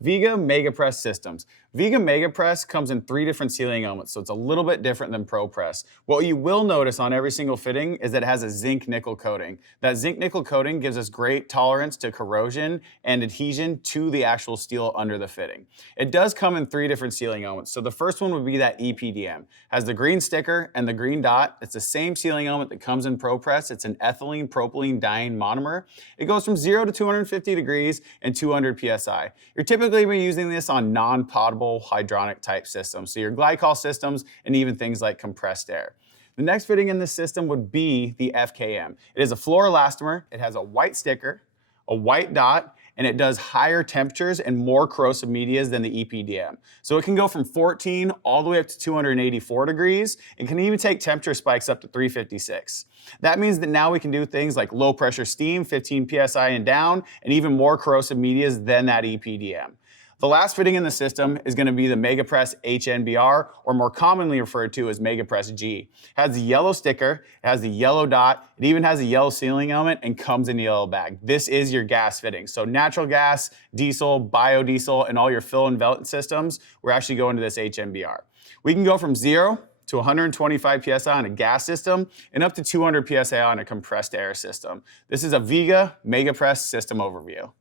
Viega MegaPress systems. Viega MegaPress comes in 3 different sealing elements, so it's a little bit different than ProPress. What you will notice on every single fitting is that it has a zinc nickel coating. That zinc nickel coating gives us great tolerance to corrosion and adhesion to the actual steel under the fitting. It does come in 3 different sealing elements. So the first one would be that EPDM. Has the green sticker and the green dot. It's the same sealing element that comes in ProPress. It's an ethylene propylene diene monomer. It goes from 0 to 250 degrees and 200 psi. You're typically be using this on non-potable hydronic type systems, so your glycol systems and even things like compressed air. The next fitting in this system would be the FKM. It is a fluoroelastomer. It has a white sticker, a white dot, and it does higher temperatures and more corrosive medias than the EPDM. So it can go from 14 all the way up to 284 degrees. It can even take temperature spikes up to 356. That means that now we can do things like low pressure steam, 15 psi and down, and even more corrosive medias than that EPDM. The last fitting in the system is going to be the MegaPress HNBR, or more commonly referred to as MegaPress G. It has the yellow sticker, it has the yellow dot, it even has a yellow sealing element and comes in a yellow bag. This is your gas fitting. So natural gas, diesel, biodiesel, and all your fill and vent systems, we're actually going to this HNBR. We can go from 0 to 125 psi on a gas system and up to 200 psi on a compressed air system. This is a Viega MegaPress system overview.